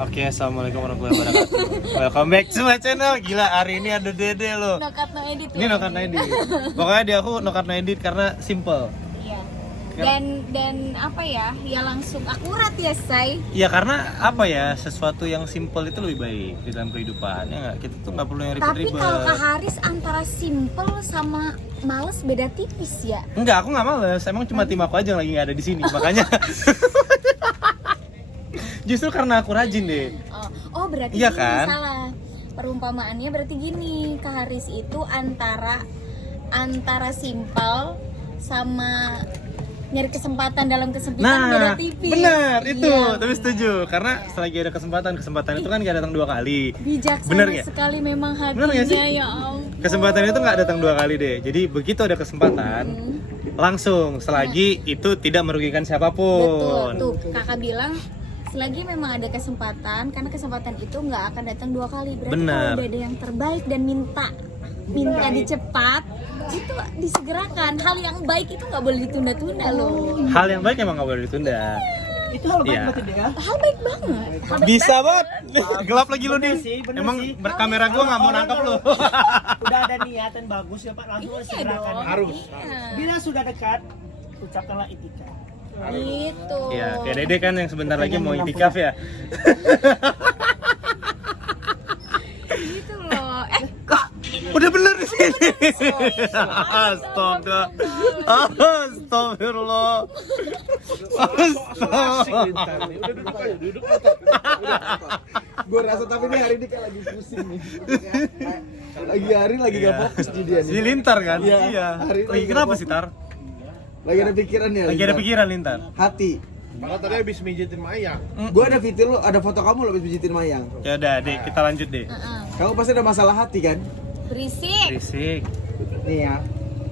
Oke, assalamualaikum warahmatullahi wabarakatuh. Welcome back to my channel. Gila, hari ini ada Dede loh. No cut no edit. Ini no cut no edit. Pokoknya di aku no cut no edit karena simple. Iya. Dan apa ya? Ya langsung akurat ya, Say. Iya, karena apa ya? Sesuatu yang simple itu lebih baik di dalam kehidupan. Ya nggak? Kita tuh nggak perlu yang Tapi ribet-ribet. kalau Kak Haris antara simple sama males beda tipis ya. Enggak, aku nggak males. Emang cuma tim aku aja yang lagi nggak ada di sini. Makanya justru karena aku rajin deh. Oh berarti Iya ini kan? salah. Perumpamaannya berarti gini, Kak Haris itu antara simple sama nyari kesempatan dalam kesempitan beda tipis. Benar itu, Iya, tapi setuju karena selagi ada kesempatan itu kan nggak datang 2 kali. Bijaksana Bener nggak? sekali memang Bener nggak sih? hatinya, ya ampun. Kesempatan itu nggak datang 2 kali deh. Jadi begitu ada kesempatan, langsung selagi itu tidak merugikan siapapun. Betul, tuh kakak bilang selagi memang ada kesempatan, karena kesempatan itu nggak akan datang 2 kali. Berarti Benar. kalau udah ada yang terbaik dan minta dicepat, itu disegerakan. Hal yang baik itu nggak boleh ditunda-tunda loh. Hal yang baik emang nggak boleh ditunda. Itu hal baik Iya. berarti dia. Hal baik banget. Hal baik Bisa banget. banget. Gelap lagi lo Bener Din. sih, bener Emang sih. kamera gua nggak mau nangkap lo. Udah ada niatan bagus ya Pak, langsung Iya segerakan. dong. Harus. Iya. Bila sudah dekat, ucapkanlah itikaf. Gitu. Iya, kayak Dede kan yang sebentar lagi mau itikaf ya. Gitu loh. Kok Udah bener di sini. Astaga. Astagfirullah. Gue rasa tapi ini hari ini kayak lagi pusing nih. Lagi gak fokus di dia Si nih. Lintar kan? Iya. Iya. Hari Lagi ini kenapa fokus. sih Tar? Lagi ada pikiran ya. Lagi ada pikiran Lintar. Hati. Malah tadi habis mijitin Mayang. Gue ada fitur lo, ada foto kamu lo habis pijitin Mayang. Ya udah, Dek, kita lanjut deh. Kamu pasti ada masalah hati kan? berisik. Berisik. Nih ya.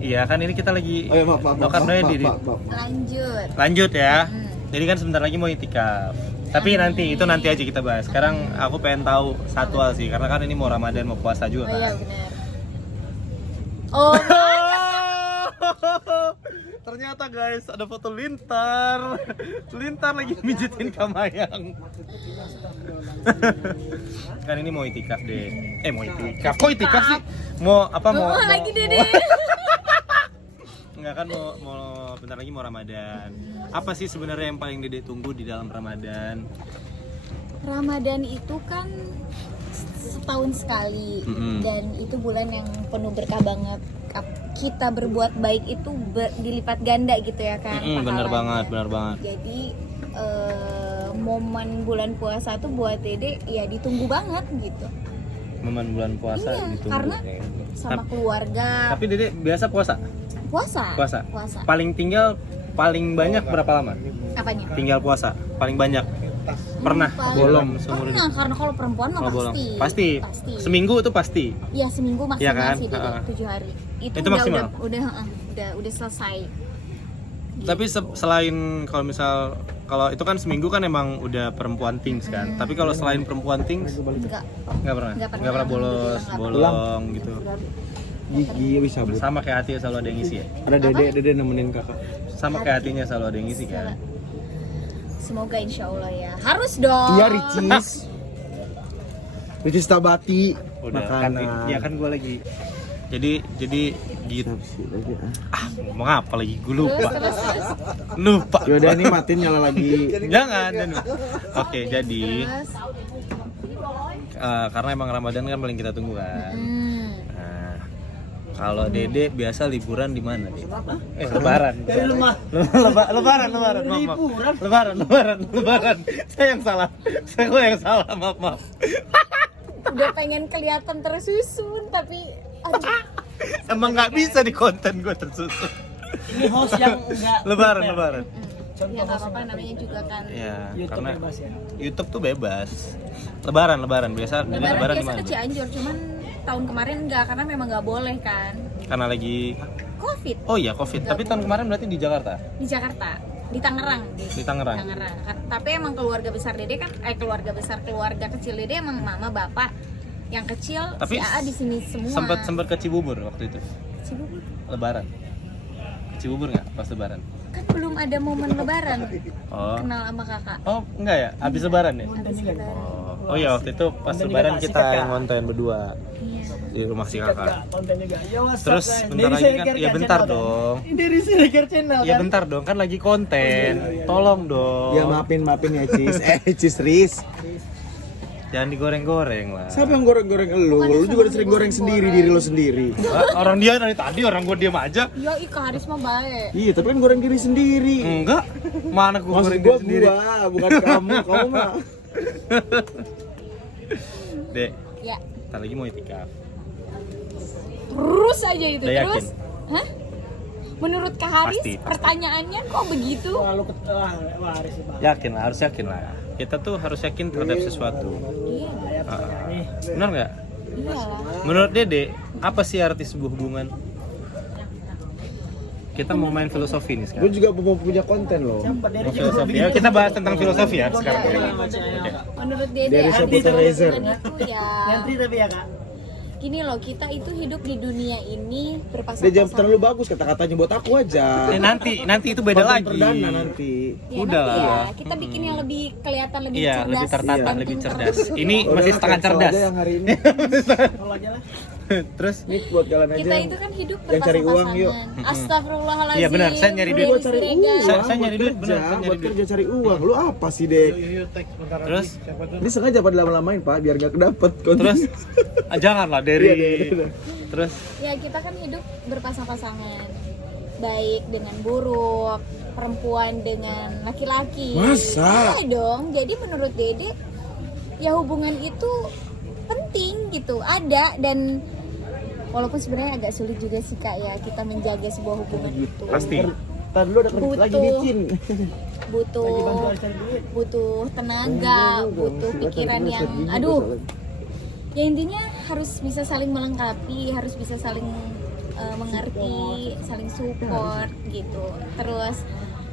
Iya kan ini kita lagi Oh ya maaf. Nokat no edit. Lanjut. Lanjut ya. Jadi kan sebentar lagi mau itikaf. Tapi nanti aja kita bahas. Sekarang aku pengen tahu satu hal sih, karena kan ini mau Ramadan, mau puasa juga Oh iya kan. benar. Oh, Ternyata guys ada foto Lintar. Lintar lagi mijitin Kamayang. Kan ini mau itikaf deh. Mau itikaf. Kok itikaf sih? Mau apa mau? oh lagi Dede. Enggak kan mau bentar lagi mau Ramadan. Apa sih sebenarnya yang paling Dede tunggu di dalam Ramadan? Ramadan itu kan setahun sekali dan itu bulan yang penuh berkah banget. Kita berbuat baik itu dilipat ganda gitu ya kan. Bener pahalanya. banget. Jadi momen bulan puasa tuh buat Dede ya ditunggu banget gitu. Momen bulan puasa Iya, ditunggu. karena sama keluarga. Tapi Dede biasa puasa? Puasa. Paling banyak berapa lama? Apanya? Tinggal puasa paling banyak. Pernah bolong seumur hidup. Pernah, karena kalau perempuan mah Oh, bolong. pasti. Seminggu tuh pasti. Iya, seminggu maksimal Iya kan? sih Dede, Heeh. 7 hari. Itu udah, maksimal? Udah selesai. Tapi selain kalau itu kan seminggu kan emang udah perempuan things kan. Tapi kalau selain perempuan things Enggak. nggak pernah. Nggak pernah. Nggak pernah bolong gitu. Gigi bisa bu. Sama kayak hati selalu ada yang ngisi ya. Ada dede nemenin kakak. Sama kayak hatinya selalu ada yang ngisi kan. Semoga insya Allah ya. Harus dong. Iya Ricis Tabati. Udah kan Makanan. ya kan gua lagi. Jadi gitu. Ngomong apa lagi? Gue lupa. Lupa. Yaudah ini matiin nyala lagi. Jangan. Oke, jadi Terus, karena emang Ramadan kan paling kita tunggu kan. hmm, Nah, kalau Dede biasa liburan di mana, Dede? Lebaran. Lebaran. Maaf. Lebaran. Saya yang salah. Maaf. udah pengen kelihatan tersusun tapi aduh, Emang nggak bisa di konten gue tersusun. Ini host yang enggak Lebaran. ya Contoh nggak host apa-apa namanya juga kan. Ya, YouTube karena bebas ya. YouTube tuh bebas. Lebaran biasa. Jadi Lebaran di biasa mana? ke Cianjur, cuman tahun kemarin enggak karena memang nggak boleh kan. Karena lagi Covid oh iya Covid. Tapi tahun kemarin berarti di Jakarta. di Jakarta, di Tangerang. Di Tangerang. Tapi emang keluarga besar Dede kan, keluarga kecil Dede emang mama bapak yang kecil. Tapi si AA di sini semua. sempat ke Cibubur waktu itu. Cibubur. Lebaran. Cibubur nggak pas Lebaran? Kan belum ada momen Lebaran. Oh. Kenal sama kakak. Oh enggak ya? Habis Lebaran ya? Habis Lebaran. Oh. Oh iya, waktu itu pas Konten lebaran juga, si kita kakak. yang ngonten berdua Iya. di rumah si Kakak, kakak. konten juga. Ya, what's up, Terus guys? bentar Dari lagi kan, Siregar ya bentar channel, dong. kan? Dari Siregar channel Ya kan? bentar dong, kan lagi konten. Tolong dong. Ya maafin ya Cis. Cis Riz. Jangan digoreng-goreng lah. Siapa yang goreng-goreng elu? Bukan Lu juga sama sering goreng goreng. sendiri diri lo sendiri. Orang dia dari tadi, orang gua diam aja. Ya Ika Haris mah baik. Iya, tapi kan goreng diri sendiri. Enggak. Mana gua Maksud goreng gua diri sendiri. bukan kamu mah. Dek, Ya, ntar lagi mau itikaf. terus aja itu Udah terus. yakin? Hah? Menurut Kak Haris, Pasti. pertanyaannya kok begitu? Wah, lu waris sih, Pak. Yakin lah, harus yakin lah. Kita tuh harus yakin terhadap sesuatu. Iya, Ya, nih. Benar nggak? iyalah. Menurut Dede, apa sih arti sebuah hubungan? Kita mau main filosofi nih Gue sekarang. juga mau punya konten loh. Siapa dari Mau filosofi ya, kita bahas tentang filosofi ya sekarang. Menurut Dede Dari arti Saputra sebuah Razer. hubungan itu ya Nyantri tapi ya, Kak. gini loh, kita itu hidup di dunia ini Dia jawab berpasang-pasang. terlalu bagus kata-katanya buat aku aja. Nanti itu beda Konten lagi. perdana nanti. Ya, Udah nanti lah. ya, kita bikin yang lebih kelihatan lebih Iya, cerdas, lebih tertata, dan lebih pinter. cerdas. Ini Udah masih lah, setengah cancel cerdas. aja yang hari ini. Kalau aja lah. Terus Nih buat kalian aja. Kita itu kan hidup yang cari uang, yuk. berpasang-pasangan. Astagfirullahaladzim. Iya, benar, saya nyari duit. Dari Buat cari Siregar. uang. Saya nyari buat duit, kerja, bener, saya nyari buat duit. kerja cari uang. Lu apa sih, Dek? Yuk, teks bentar lagi. Terus? Siapa tuh? Ini sengaja pada lama-lamain, Pak, biar gak kedapet konten. terus janganlah dari Iya, iya. terus Ya, kita kan hidup berpasang-pasangan. Baik dengan buruk, perempuan dengan laki-laki. Masa? Iya dong. Jadi menurut Dede ya hubungan itu penting gitu. Ada, dan walaupun sebenarnya agak sulit juga sih Kak ya kita menjaga sebuah hubungan itu. pasti. Ntar dulu ada Butuh. lagi licin. Butuh Lagi bantuan cari duit. butuh tenaga, butuh pikiran yang aduh. Ya intinya harus bisa saling melengkapi, harus bisa saling mengerti, saling support gitu. Terus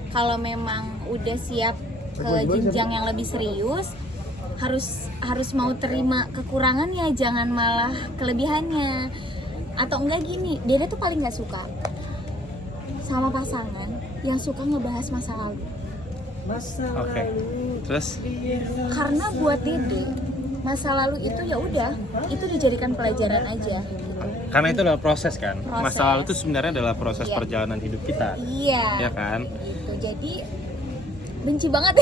kalau memang udah siap ke jenjang yang lebih serius, harus mau terima kekurangannya, jangan malah kelebihannya. Atau enggak gini, Dede tuh paling nggak suka sama pasangan yang suka ngebahas masa lalu. Masa Oke. lalu. Terus Karena buat Dede masa lalu itu ya udah, itu dijadikan pelajaran aja gitu. karena itu adalah proses kan. Proses. Masa lalu itu sebenarnya adalah proses Iya. perjalanan hidup kita. Iya. Ya kan? Gitu. Jadi benci banget.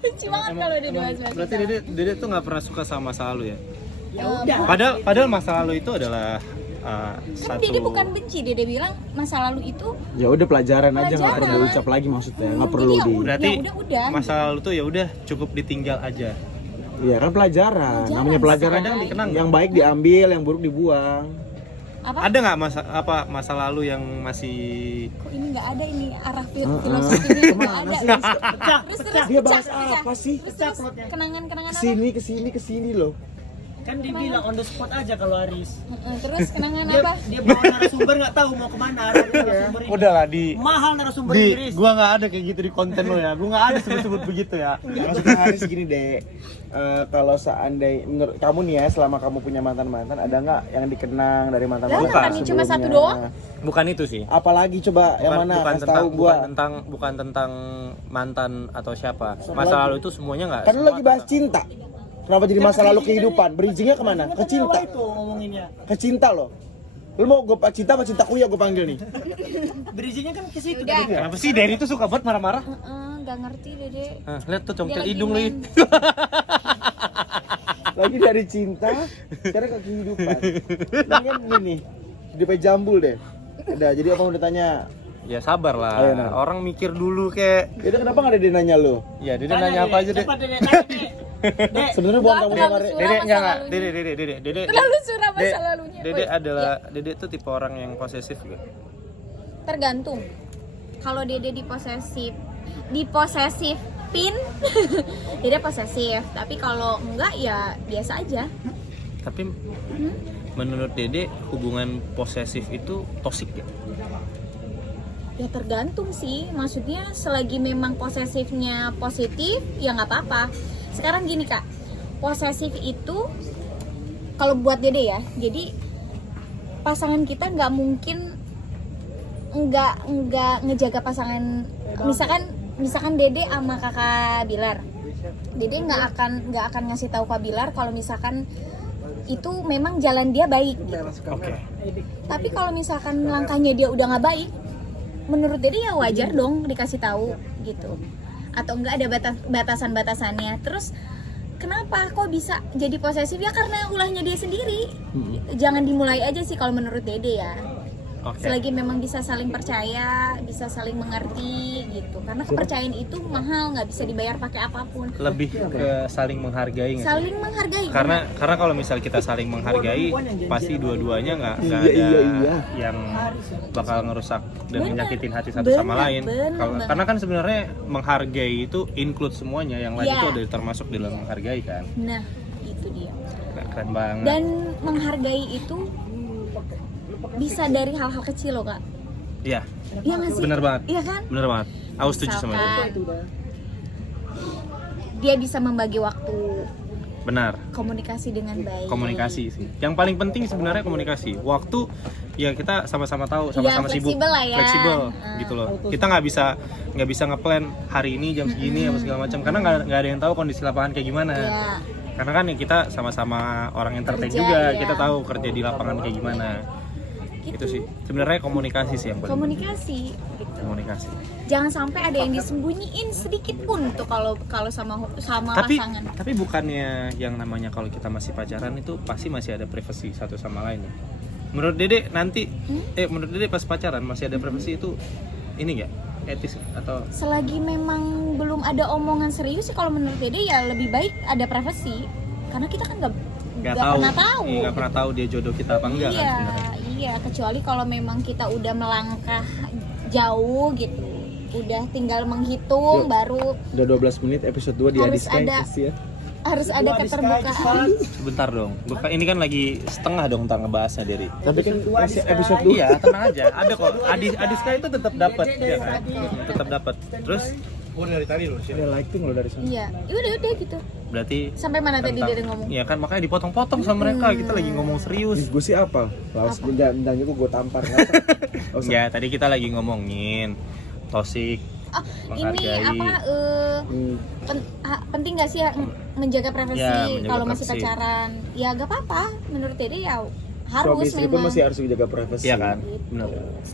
benci banget kalau udah dibahas masa berarti Dede tuh nggak pernah suka sama masa lalu ya? Ya udah. Padahal masa lalu itu adalah Kan satu. Dede bukan benci, Dede bilang masa lalu itu Ya udah pelajaran aja, nggak Pelajaran. perlu diucap lagi maksudnya, nggak Jadi perlu ya di. udah. Berarti udah. masa lalu tuh ya udah cukup ditinggal aja. Iya kan pelajaran. Pelajaran, Namanya pelajaran kadang dikenang. yang baik diambil, yang buruk dibuang. apa? Ada nggak masa lalu yang masih Kok ini nggak ada ini arah filosofi ini nggak ada. Terus Dia bahas pecah. apa sih? Terus kenangan-kenangan apa? Kesini loh. Kan dibilang on the spot aja kalau Aris. Terus kenangan Dia apa? dia bawa narasumber nggak tahu mau kemana arah narasumber ini. udahlah di Mahal narasumber di Inggris. gua nggak ada kayak gitu di konten lo ya. Gua nggak ada sebut-sebut begitu ya. Maksudnya Haris gini deh. Kalau seandainya menurut kamu nih ya, selama kamu punya mantan-mantan, ada nggak yang dikenang dari mantan-mantan? Lah, kan cuma satu doang. Bukan itu sih. Apalagi coba yang mana? Kasih tahu gua. bukan tentang mantan atau siapa. Masa lalu itu semuanya nggak. Kan lu lagi bahas cinta. Kenapa jadi masa lalu kehidupan? Bridgingnya kemana? Ke cinta. Itu ngomonginnya. Ke cinta loh. Lu mau gue cinta apa cinta kuya gue panggil nih? Bridgingnya kan ke situ Udah. tadi. Kenapa sih Derry itu suka banget marah-marah? Nggak ngerti Dede. Lihat tuh congkel Dia hidung lagi lagi. Lagi dari cinta, sekarang ke kehidupan. Mendingan gini, hidupnya jambul deh. Udah, jadi apa mau ditanya? Ya sabar lah. Ayo, Nah. Orang mikir dulu kek. Yaudah kenapa nggak ada dia nanya lu? Ya dia nanya apa aja deh. Cepat Dede, tanya, Dek. Dek, Sebenarnya bukan kamu yang terlalu ngare. suram Dede masa enggak. lalunya. Dede. Terlalu suram masa Dede- lalunya. Dede Woi, adalah ya, Dede tuh tipe orang yang posesif gak? tergantung. Kalau Dede diposesifin, Dede posesif. Tapi kalau enggak ya biasa aja. Tapi menurut Dede hubungan posesif itu toksik ya? Ya tergantung sih, maksudnya selagi memang posesifnya positif ya nggak apa-apa. Sekarang gini Kak, posesif itu kalau buat Dede ya, jadi pasangan kita nggak mungkin nggak ngejaga pasangan. Misalkan Dede sama kakak Bilar, Dede nggak akan ngasih tahu Kak Bilar kalau misalkan itu memang jalan dia baik gitu. Oke. Tapi kalau misalkan langkahnya dia udah nggak baik, menurut Dede ya wajar dong dikasih tahu gitu. Atau enggak ada batasan-batasannya. Terus kenapa kok bisa jadi posesif? Ya karena ulahnya dia sendiri. Jangan dimulai aja sih kalau menurut Dede ya. Oke. Selagi memang bisa saling percaya, bisa saling mengerti gitu. Karena kepercayaan itu mahal, nggak bisa dibayar pakai apapun. Lebih ke saling menghargai nggak sih? Saling menghargai. Karena kalau misal kita saling menghargai, pasti dua-duanya nggak ada yang bakal ngerusak dan Bener. menyakitin hati satu sama lain. Bener. Karena kan sebenarnya menghargai itu include semuanya, yang lain Iya. itu udah termasuk dalam menghargai kan. Nah, itu dia. Nah, keren banget. Dan menghargai itu bisa dari hal-hal kecil loh, Kak. Iya, Iya nggak sih? bener banget. Iya kan? Bener banget. Aku setuju sama itu. Misalkan dia bisa membagi waktu, Benar. komunikasi dengan baik. Komunikasi sih. Yang paling penting sebenarnya komunikasi. Waktu ya kita sama-sama tahu, sama-sama Iya, sibuk, fleksibel lah ya. fleksibel gitu loh. Kita nggak bisa ngeplan hari ini jam segini apa segala macam karena nggak ada yang tahu kondisi lapangan kayak gimana. Iya. Karena kan ya kita sama-sama orang entertain Kerja, juga, iya. kita tahu kerja di lapangan kayak gimana. Gitu. Itu sih. Sebenarnya komunikasi sih yang paling penting. Komunikasi gitu. Komunikasi. Jangan sampai ada yang disembunyiin sedikit pun tuh kalau sama pasangan. Tapi bukannya yang namanya kalau kita masih pacaran itu pasti masih ada privasi satu sama lain ya. Menurut Dede nanti menurut Dede pas pacaran masih ada privasi itu ini nggak etis atau Selagi memang belum ada omongan serius sih kalau menurut Dede ya lebih baik ada privasi. Karena kita kan nggak pernah tahu. Iya, nggak pernah tahu dia jodoh kita apa enggak kan Iya, sebenarnya. iya, kecuali kalau memang kita udah melangkah jauh gitu. Udah tinggal menghitung Yuk. baru Udah 12 menit episode 2 di Harus Adiskai ada. ya. harus ada keterbukaan. Sebentar dong. Ini kan lagi setengah dong ntar ngebahasnya dari. Tapi kan masih episode 2. Iya, tenang aja. Ada kok. Adiska itu tetap dapat ya kan. Tetap dapat. Terus Gue dari tadi loh sih. Ada lighting lo dari sana. Iya, udah gitu. berarti Sampai mana tadi tentang- Dede ngomong? Iya kan makanya dipotong-potong sama mereka. Kita lagi ngomong serius. Gue sih apa? Laos bentar juga gue tampar. Nggak usah. Ya, tadi kita lagi ngomongin toxic. Oh, ini Menghargai. apa penting gak sih ya menjaga privasi Ya, menjaga kalau masih privasi. pacaran? Ya gak apa-apa, menurut Dede ya harus Suami istri pun memang. masih harus menjaga privasi. Iya kan? Benar.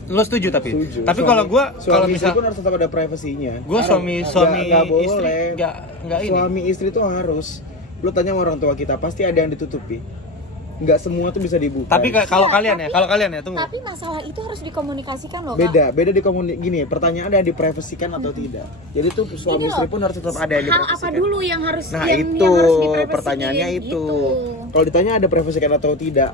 Lo setuju tapi? Setuju. Tapi kalau gua kalau suami istri misal pun harus tetap ada privasinya. gua suami Nggak boleh. istri enggak ini. Suami istri tuh harus. Lu tanya sama orang tua kita pasti ada yang ditutupi. Nggak semua tuh bisa dibuka. Tapi kalau Iya, kalian ya, tapi- kalau kalian ya tunggu. Tapi masalah itu harus dikomunikasikan loh, Kak. beda di gini. Pertanyaan ada yang diprivasikan atau tidak. Jadi tuh suami Ini istri loh, pun harus tetap ada yang Hal diprivasikan. apa dulu yang harus Nah yang itu harus diprivasiin, pertanyaannya itu. gitu. Kalau ditanya ada privasikan atau tidak,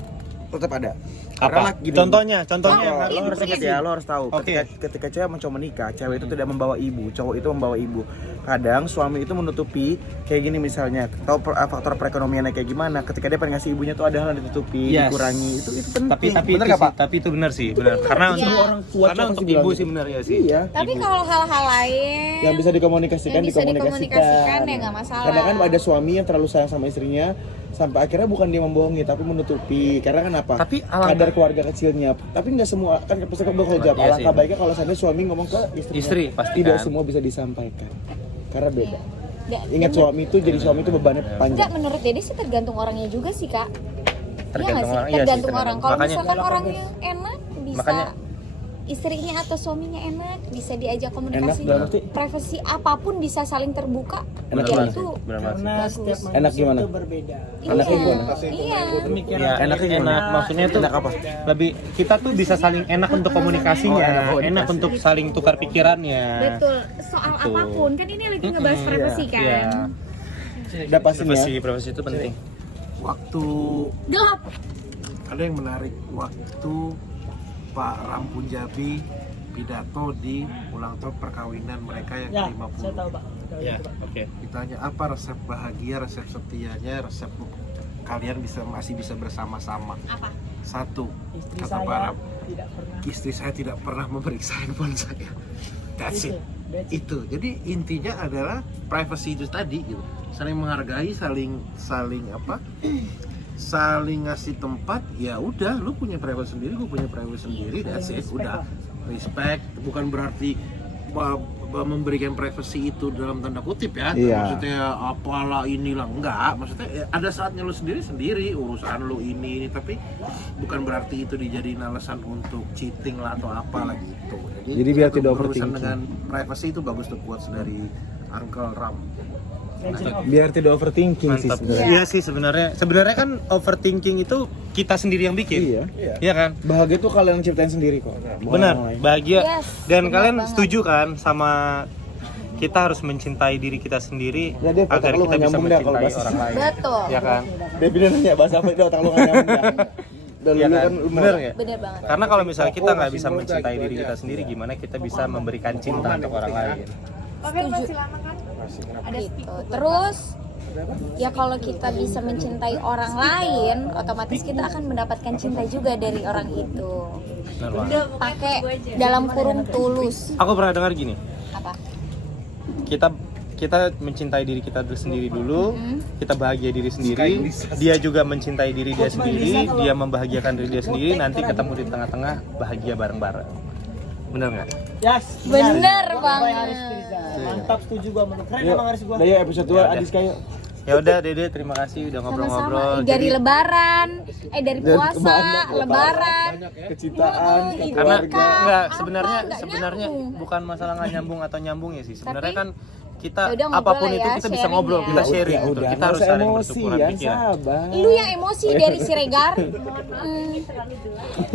tetap ada. Karena Apa? gini, Contohnya lo, yang lo harus ingat ya, lo harus tahu. Oke. Ketika cewek mencoba menikah, cewek itu tidak membawa ibu, cowok itu membawa ibu. Kadang suami itu menutupi kayak gini misalnya, tahu faktor perekonomiannya kayak gimana. Ketika dia pengen ngasih ibunya tuh ada hal yang ditutupi, Yes. dikurangi. Itu penting. tapi bener itu nggak, sih, Pak? tapi itu benar sih, benar. Karena Iya. untuk Orang tua karena pasti untuk bilang ibu gitu. sih benar ya sih. Iya. Tapi Ibu. kalau hal-hal lain Yang bisa dikomunikasikan, yang bisa dikomunikasikan ya nggak masalah. Karena kan ada suami yang terlalu sayang sama istrinya sampai akhirnya bukan dia membohongi tapi menutupi. Karena kenapa? Tapi alangkah- kadar keluarga kecilnya. Tapi nggak semua kan pasti bakal jawab. Iya Alangkah sih. baiknya kalau seandainya suami ngomong ke istrinya. Istri, pasti Tidak kan. semua bisa disampaikan. Karena beda. Nggak- Ingat suami itu jadi suami itu bebannya Enggak, panjang. menurut Dede sih tergantung orangnya juga sih, Kak. Tergantung Iya nggak sih? orang, iya sih, Tergantung tergantung. orang. Kalau Makanya- misalkan orangnya enak, bisa Makanya- istrinya atau suaminya enak, bisa diajak komunikasi. Enak dalam arti? Privasi apapun bisa saling terbuka. Enak ya banget itu. Benar banget. Karena Bagus. setiap manusia Enak gimana? itu berbeda. Enaknya gimana? Iya. Pemikiran Ya, enaknya gimana? enak maksudnya tuh Enak apa? lebih kita tuh bisa saling enak untuk komunikasinya, Oh, enak komunikasi. enak untuk saling tukar pikirannya. Betul. Soal Betul. apapun kan ini lagi ngebahas privasi kan. Iya. Udah pasti Privasi, ya. privasi itu penting. Waktu Gelap. ada yang menarik waktu Pak Ram Punjabi pidato di ulang tahun perkawinan mereka yang Ya, ke-50. saya tahu, Pak. Ya, oke. Ditanya apa resep bahagia, resep setianya, resep kalian masih bisa bersama-sama. Apa? Satu, Istri kata saya Pak Ram, tidak pernah. istri saya tidak pernah memeriksa handphone saya. That's it. That's it. Itu. Jadi intinya adalah privacy itu tadi gitu. Saling menghargai, saling apa? Saling ngasih tempat. Ya udah, lu punya privacy sendiri, gue punya privacy sendiri. That's it. Udah. Respect bukan berarti memberikan privacy itu dalam tanda kutip ya. Iya. Maksudnya apalah inilah, enggak. Maksudnya ya, ada saatnya lu sendiri urusan lu ini, tapi bukan berarti itu dijadiin alasan untuk cheating lah atau apalah gitu. Jadi biar tidak berurusan overthinking. dengan privacy itu bagus tuh quotes dari Uncle Ram. Biar tidak overthinking sih Mantap. sebenarnya. Iya sih sebenarnya kan overthinking itu kita sendiri yang bikin. Iya. Iya kan? Bahagia tuh kalian ciptain sendiri kok. Benar, bahagia. Yes, Dan benar kalian banget. setuju kan sama kita harus mencintai diri kita sendiri Ya, Dev, agar otak lu kita nggak bisa nyambung dah kalau mencintai bahasa orang lain. Betul. Ya kan? Dia bilang nanya bahasa apa itu otak lu nggak nyambung ya. Dan Iya lu kan? lu Bener mau- ya? Bener banget. Karena kalau misalnya kita nggak bisa mencintai diri kita sendiri, gimana kita bisa memberikan cinta untuk orang lain? Setuju. Gitu. Terus ya kalau kita bisa mencintai orang lain, otomatis kita akan mendapatkan cinta juga dari orang itu. Benar banget. Pakai dalam kurung tulus. Aku pernah dengar gini, Apa? kita mencintai diri kita sendiri dulu, kita bahagia diri sendiri, dia juga mencintai diri dia sendiri, dia membahagiakan diri dia sendiri, nanti ketemu di tengah-tengah bahagia bareng-bareng. Bener nggak? Yes. Bener Baik, banget. Haris Tirza. Mantap, setuju gua sama lu. Keren Yuk, emang Haris gua. udah ya episode 2 Ya udah. Adis kayak Ya udah Dede, terima kasih udah ngobrol-ngobrol. Sama-sama. Dari Jadi- lebaran, dari Dari puasa, kemana? lebaran. kecintaan, Idul karena Adha, enggak apa, sebenarnya nggak sebenarnya nyambung. bukan masalah nggak nyambung atau nyambung ya sih. Sebenarnya Tapi, kan kita ya udah ngobrol apapun lah itu ya, kita bisa sharing ngobrol, ya. kita Ya sharing gitu. udah, Kita nggak harus usah saling emosi bertukuran ya, pikiran. sabar. Lu yang emosi dari Siregar.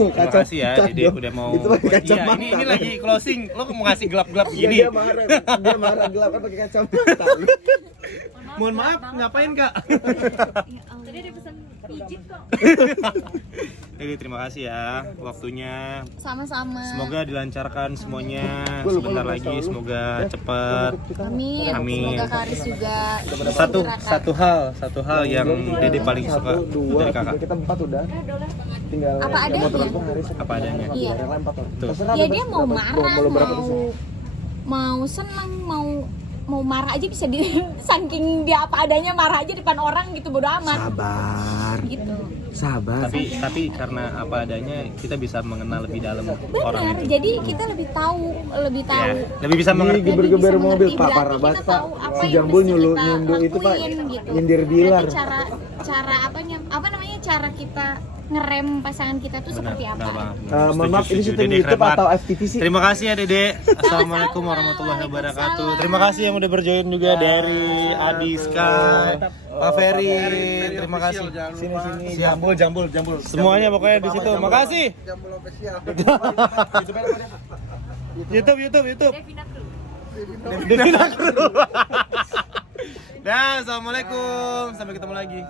Terima kasih ya Dede udah mau. Itu pakai Iya, kacamata. ini lagi closing. Lo mau ngasih gelap-gelap Iya, gini. dia marah gelap kan pakai kacamata. Mohon maaf, ngapain Kak? Tadi ada pesan pijit kok. Dede terima kasih ya waktunya. Sama-sama. Semoga dilancarkan semuanya. Gua lupa Sebentar lu lagi kasih tau lu. semoga cepet. Amin. Amin. Semoga Karis juga Satu hal yang Dede paling suka 1, 2, dari kakak. 3, kita 4 udah. Tinggal Apa yang adanya? mau telepon Haris. Apa adanya. Iya. Yang lain 4 orang. Tuh. Terserah Ya bebas, dia mau bebas. marah, Mau lu berapa terserah. mau senang, mau marah aja bisa di saking dia apa adanya marah aja depan orang gitu, bodo amat Sabar. gitu. Sabar. Tapi karena apa adanya kita bisa mengenal lebih dalam orang Benar, itu. jadi kita lebih tahu Ya, lebih bisa Ini mengerti. geber-geber bisa mobil mengerti, Pak, berarti parah kita banget Pak. tahu apa Si yang Jambul mesti nyuruh kita nyunduh itu Pak. lakuin gitu. Nyindir bilar. Berarti cara apa namanya cara kita ngerem pasangan kita tuh seperti apa? Benar banget. Mohon maaf ini Setuju, syuting Dede, YouTube keren atau banget. FTV sih? Terima kasih ya Dede. Assalamualaikum warahmatullahi wabarakatuh. Terima kasih yang udah berjoin juga dari Adi Sky, Pak Ferry. Terima kasih. Sini Siap. jambul. Semuanya pokoknya di situ. Makasih. Jambul official. YouTube. Devina Kru. Dah, assalamualaikum. Sampai ketemu lagi.